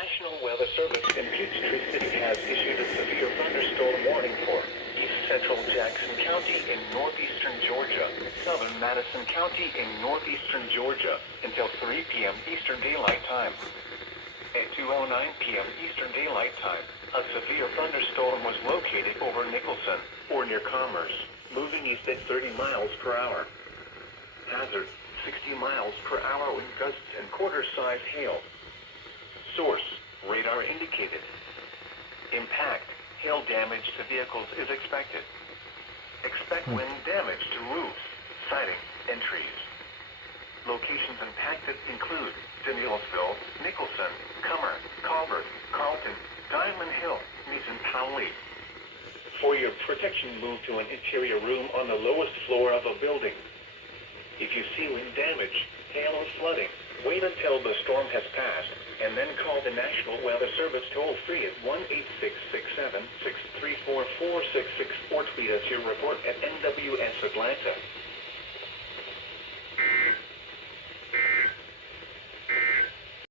National Weather Service in Peachtree City has issued a severe thunderstorm warning for east central Jackson County in northeastern Georgia, southern Madison County in northeastern Georgia, until 3 p.m. Eastern Daylight Time. At 2:09 p.m. Eastern Daylight Time, a severe thunderstorm was located over Nicholson, or near Commerce, moving east at 30 miles per hour. Hazard, 60 miles per hour with gusts and quarter-size hail. Source, radar indicated. Impact, hail damage to vehicles is expected. Expect wind damage to roofs, siding, and trees. Locations impacted include Demulesville, Nicholson, Comer, Colbert, Carlton, Diamond Hill, Mason Townley. For your protection, move to an interior room on the lowest floor of a building. If you see wind damage, hail or flooding, wait until the storm has passed, and then call the National Weather Service toll-free at 1-866-7-634-466 or tweet us your report at NWS Atlanta.